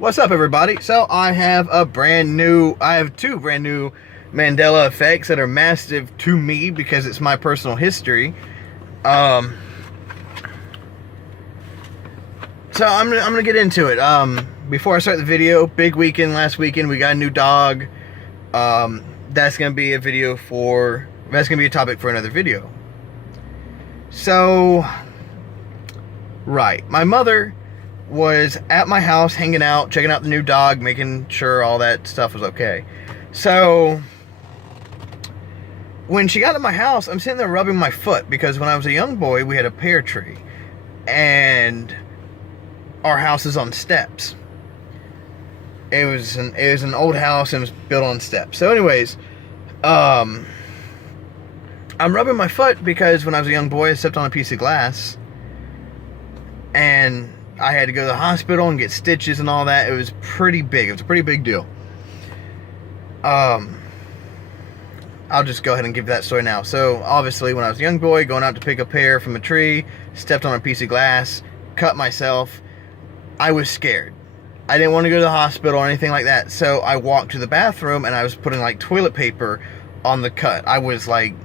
What's up, everybody? So I have two brand new Mandela effects that are massive to me because it's my personal history. So I'm gonna get into it. Before I start the video, big weekend last weekend. We got a new dog. That's gonna be a topic for another video. So, right, my mother was at my house hanging out, checking out the new dog, making sure all that stuff was okay. So when she got to my house, I'm sitting there rubbing my foot because when I was a young boy, we had a pear tree and our house is on steps. It was an old house and it was built on steps. So anyways, I'm rubbing my foot because when I was a young boy, I stepped on a piece of glass and I had to go to the hospital and get stitches and all that. It was pretty big. It was a pretty big deal. I'll just go ahead and give that story now. So, obviously, when I was a young boy, going out to pick a pear from a tree, stepped on a piece of glass, cut myself. I was scared. I didn't want to go to the hospital or anything like that. So, I walked to the bathroom and I was putting, like, toilet paper on the cut. I was, like,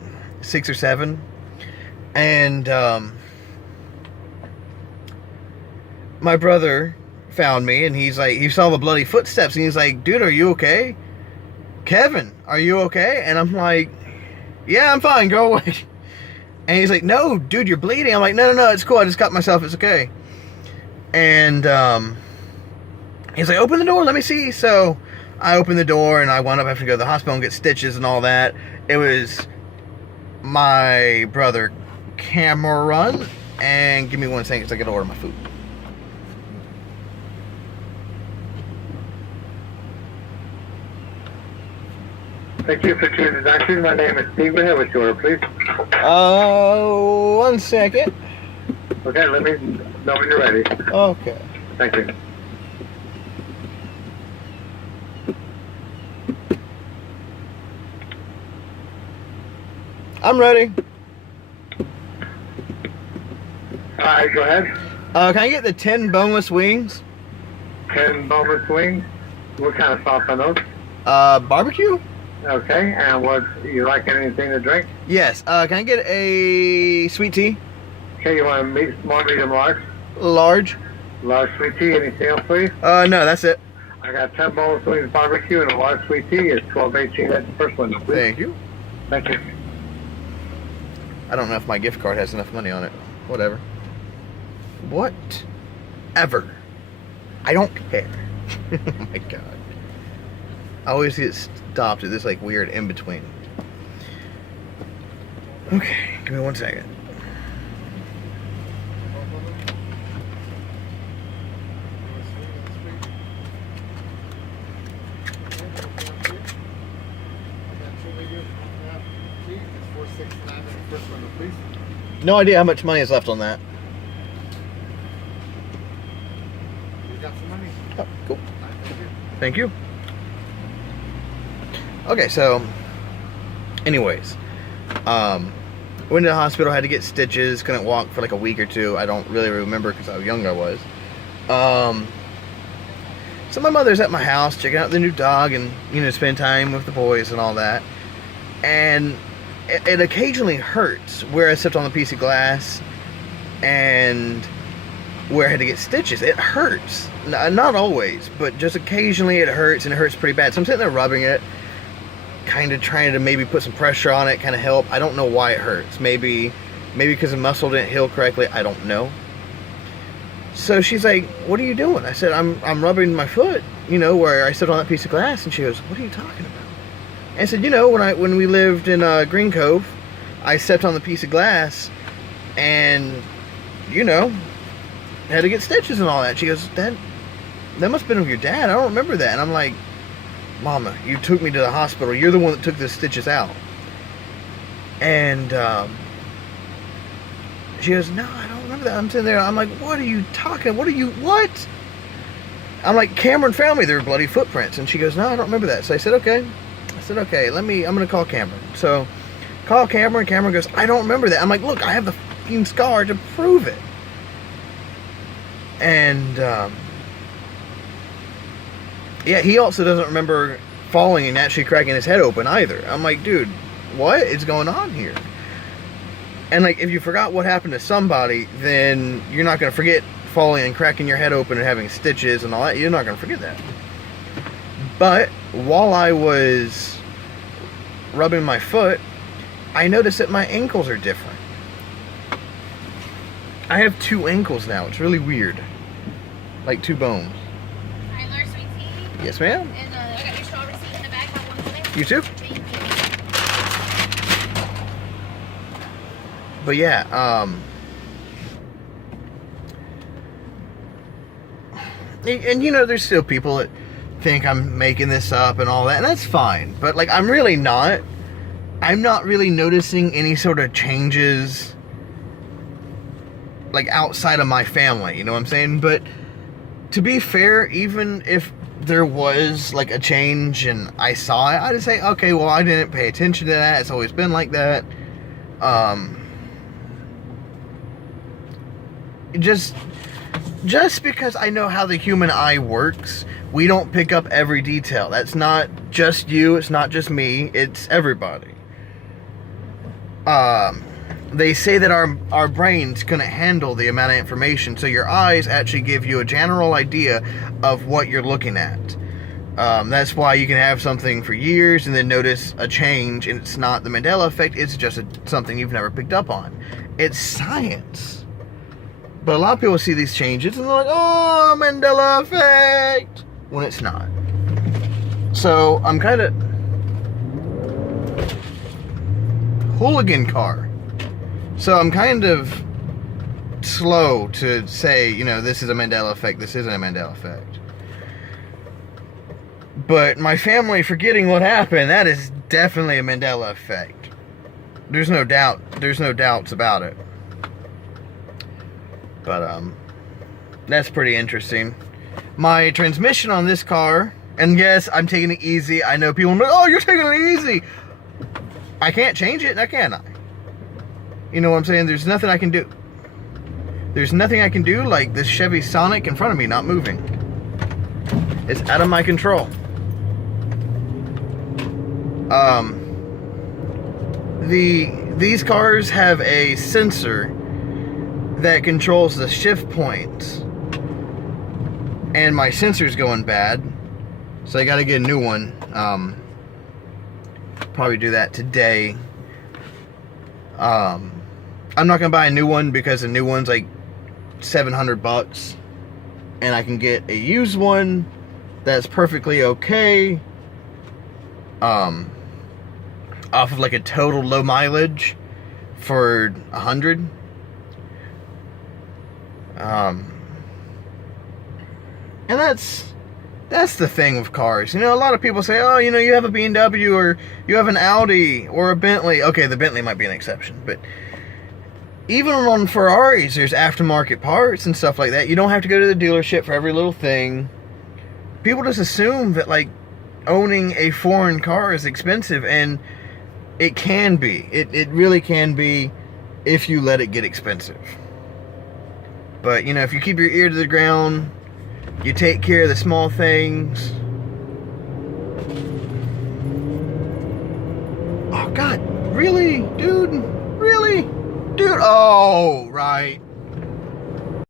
6 or 7. And, my brother found me and he's like, he saw the bloody footsteps and he's like, dude, are you okay? Kevin, are you okay? And I'm like, yeah, I'm fine, go away. And he's like, no, dude, you're bleeding. I'm like, no, it's cool, I just cut myself, it's okay. And he's like, open the door, let me see. So I opened the door and I wound up having to go to the hospital and get stitches and all that. It was my brother Cameron. And give me 1 second because I gotta order my food. Thank you for choosing Doctor. My name is Steve. Go ahead with your order, please. 1 second. Okay, let me know when you're ready. Okay. Thank you. I'm ready. All right, go ahead. Can I get the 10 boneless wings? 10 boneless wings. What kind of sauce on those? Barbecue? Okay, and what, you like anything to drink? Yes. Can I get a sweet tea? Okay, you want a small, medium, large? Large. Large sweet tea. Anything else, please? No, that's it. I got 10 boneless wings barbecue and a large sweet tea. It's 12.18. That's the first one, please. Thank you. Thank you. I don't know if my gift card has enough money on it. Whatever. Whatever. I don't care. Oh my god. I always get stopped at this like weird in between. Okay, give me 1 second. No idea how much money is left on that. You got some money? Oh, cool. Thank you. Okay, so anyways, went to the hospital, had to get stitches, couldn't walk for like a week or two. I don't really remember because how young I was. So my mother's at my house checking out the new dog and, you know, spend time with the boys and all that. And it occasionally hurts where I stepped on a piece of glass and where I had to get stitches. It hurts. Not always, but just occasionally it hurts, and it hurts pretty bad. So I'm sitting there rubbing it, kind of trying to maybe put some pressure on it, kind of help. I don't know why it hurts. Maybe because the muscle didn't heal correctly. I don't know. So she's like, what are you doing? I said, I'm rubbing my foot, you know, where I stepped on that piece of glass. And she goes, what are you talking about? And I said, you know, when we lived in Green Cove, I stepped on the piece of glass and, you know, had to get stitches and all that. She goes, that must have been with your dad. I don't remember that. And I'm like, Mama, you took me to the hospital. You're the one that took the stitches out. And she goes, no, I don't remember that. I'm sitting there. I'm like, what are you talking? What? I'm like, Cameron found me. There were bloody footprints. And she goes, no, I don't remember that. So I said, okay. Okay, I'm going to call Cameron. So call Cameron. Cameron goes, I don't remember that. I'm like, look, I have the fucking scar to prove it. And Yeah, he also doesn't remember falling and actually cracking his head open either. I'm like, dude, what is going on here? And like, if you forgot what happened to somebody, then you're not going to forget falling and cracking your head open and having stitches and all that. You're not going to forget that. But while I was rubbing my foot, I noticed that my ankles are different. I have 2 ankles now. It's really weird. Like 2 bones. Tyler, sweet tea. Yes, ma'am. And I got your straw receipt in the back. Have one for me. You too? Thank you. But yeah, and you know, there's still people that think I'm making this up and all that, and that's fine. But like, I'm really not. I'm not really noticing any sort of changes, like outside of my family. You know what I'm saying? But to be fair, even if there was like a change and I saw it, I'd just say, okay, well, I didn't pay attention to that. It's always been like that. Just because I know how the human eye works, we don't pick up every detail. That's not just you, it's not just me, it's everybody. They say that our brains couldn't handle the amount of information, so your eyes actually give you a general idea of what you're looking at. That's why you can have something for years and then notice a change, and it's not the Mandela effect, it's just something you've never picked up on. It's science. But a lot of people see these changes and they're like, oh, Mandela effect, when it's not. So I'm kind of hooligan car. So I'm kind of slow to say, you know, this is a Mandela effect, this isn't a Mandela effect. But my family forgetting what happened, that is definitely a Mandela effect. There's no doubt, there's no doubts about it. But, that's pretty interesting. My transmission on this car, and yes, I'm taking it easy. I know people are like, oh, you're taking it easy. I can't change it, now can I? You know what I'm saying? There's nothing I can do. There's nothing I can do, like this Chevy Sonic in front of me not moving. It's out of my control. These cars have a sensor that controls the shift points, and my sensor's going bad, so I gotta get a new one. Probably do that today. I'm not gonna buy a new one because the new one's like $700, and I can get a used one that's perfectly okay, off of like a total low mileage for $100. And that's the thing with cars. You know, a lot of people say, oh, you know, you have a BMW or you have an Audi or a Bentley. Okay, the Bentley might be an exception, but even on Ferraris, there's aftermarket parts and stuff like that. You don't have to go to the dealership for every little thing. People just assume that, like, owning a foreign car is expensive, and it can be. It really can be if you let it get expensive. But, you know, if you keep your ear to the ground, you take care of the small things. Oh, God, really? Dude? Really? Dude, oh, right.